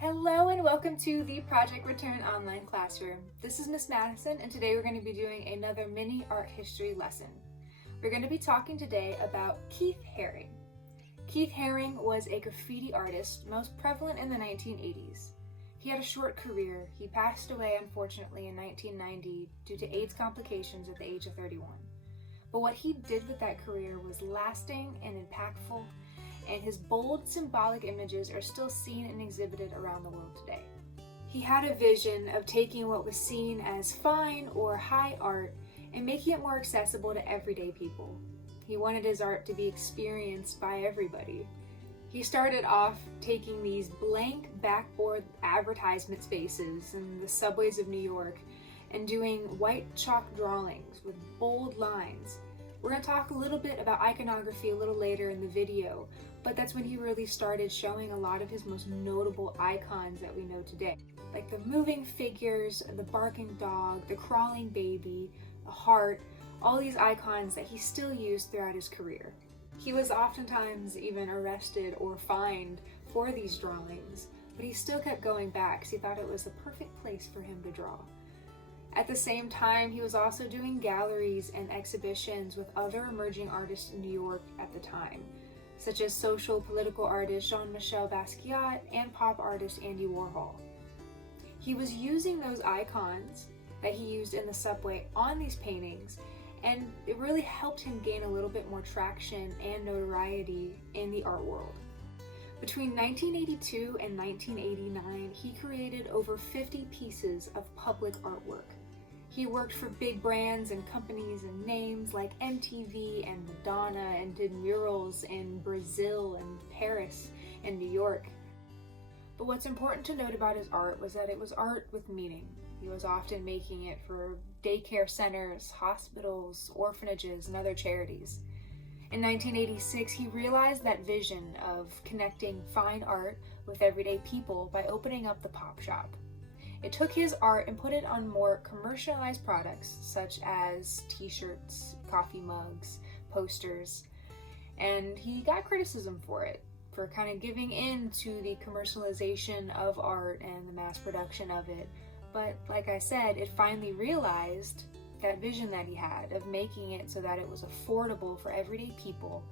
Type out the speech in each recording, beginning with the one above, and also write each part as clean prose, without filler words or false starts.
Hello and welcome to the Project Return online classroom. This is Miss Madison and today we're going to be doing another mini art history lesson. We're going to be talking today about Keith Haring. Keith Haring was a graffiti artist most prevalent in the 1980s. He had a short career. He passed away unfortunately in 1990 due to AIDS complications at the age of 31. But what he did with that career was lasting and impactful, and his bold, symbolic images are still seen and exhibited around the world today. He had a vision of taking what was seen as fine or high art and making it more accessible to everyday people. He wanted his art to be experienced by everybody. He started off taking these blank backboard advertisement spaces in the subways of New York and doing white chalk drawings with bold lines. We're going to talk a little bit about iconography a little later in the video, but that's when he really started showing a lot of his most notable icons that we know today. Like the moving figures, the barking dog, the crawling baby, a heart, all these icons that he still used throughout his career. He was oftentimes even arrested or fined for these drawings, but he still kept going back because he thought it was the perfect place for him to draw. At the same time, he was also doing galleries and exhibitions with other emerging artists in New York at the time, such as social political artist Jean-Michel Basquiat and pop artist Andy Warhol. He was using those icons that he used in the subway on these paintings, and it really helped him gain a little bit more traction and notoriety in the art world. Between 1982 and 1989, he created over 50 pieces of public artwork. He worked for big brands and companies and names like MTV and Madonna, and did murals in Brazil and Paris and New York. But what's important to note about his art was that it was art with meaning. He was often making it for daycare centers, hospitals, orphanages, and other charities. In 1986, he realized that vision of connecting fine art with everyday people by opening up the pop shop. It took his art and put it on more commercialized products such as t-shirts, coffee mugs, posters, and he got criticism for it, for kind of giving in to the commercialization of art and the mass production of it. But like I said, it finally realized that vision that he had of making it so that it was affordable for everyday people,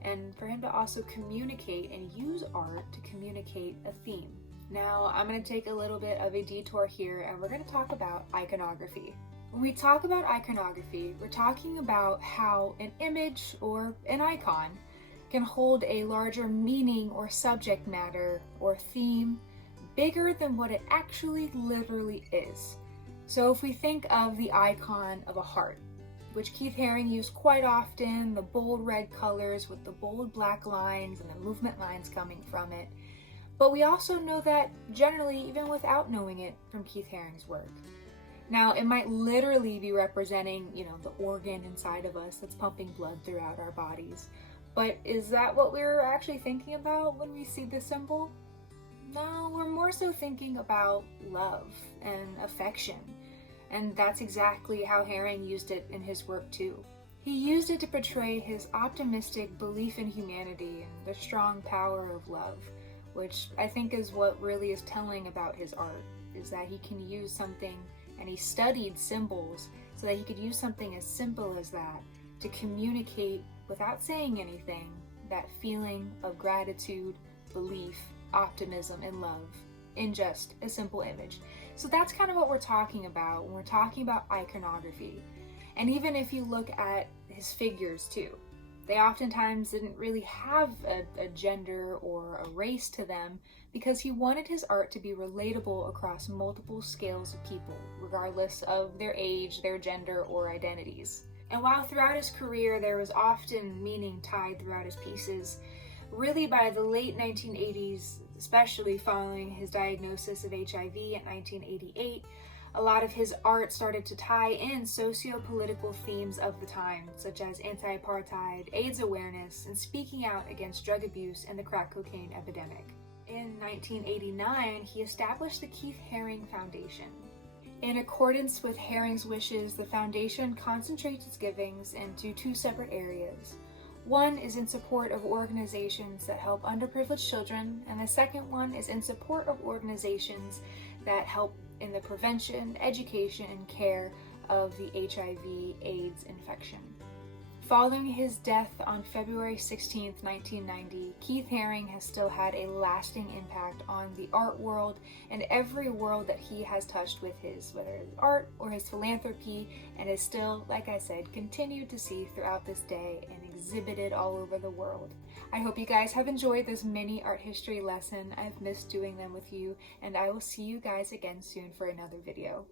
and for him to also communicate and use art to communicate a theme. Now, I'm going to take a little bit of a detour here and we're going to talk about iconography. When we talk about iconography, we're talking about how an image or an icon can hold a larger meaning or subject matter or theme bigger than what it actually literally is. So if we think of the icon of a heart, which Keith Haring used quite often, the bold red colors with the bold black lines and the movement lines coming from it, but we also know that generally, even without knowing it from Keith Haring's work. Now, it might literally be representing, the organ inside of us that's pumping blood throughout our bodies. But is that what we're actually thinking about when we see this symbol? No, we're more so thinking about love and affection. And that's exactly how Haring used it in his work too. He used it to portray his optimistic belief in humanity and the strong power of love, which I think is what really is telling about his art, is that he can use something, and he studied symbols, so that he could use something as simple as that to communicate, without saying anything, that feeling of gratitude, belief, optimism, and love in just a simple image. So that's kind of what we're talking about when we're talking about iconography. And even if you look at his figures too, they oftentimes didn't really have a gender or a race to them, because he wanted his art to be relatable across multiple scales of people, regardless of their age, their gender, or identities. And while throughout his career there was often meaning tied throughout his pieces, really by the late 1980s, especially following his diagnosis of HIV in 1988, a lot of his art started to tie in socio-political themes of the time, such as anti-apartheid, AIDS awareness, and speaking out against drug abuse and the crack cocaine epidemic. In 1989, he established the Keith Haring Foundation. In accordance with Haring's wishes, the foundation concentrates its givings into two separate areas. One is in support of organizations that help underprivileged children, and the second one is in support of organizations that help in the prevention, education, and care of the HIV/AIDS infection. Following his death on February 16, 1990, Keith Haring has still had a lasting impact on the art world and every world that he has touched with his, whether it's art or his philanthropy, and is still, like I said, continued to see throughout this day and exhibited all over the world. I hope you guys have enjoyed this mini art history lesson. I've missed doing them with you, and I will see you guys again soon for another video.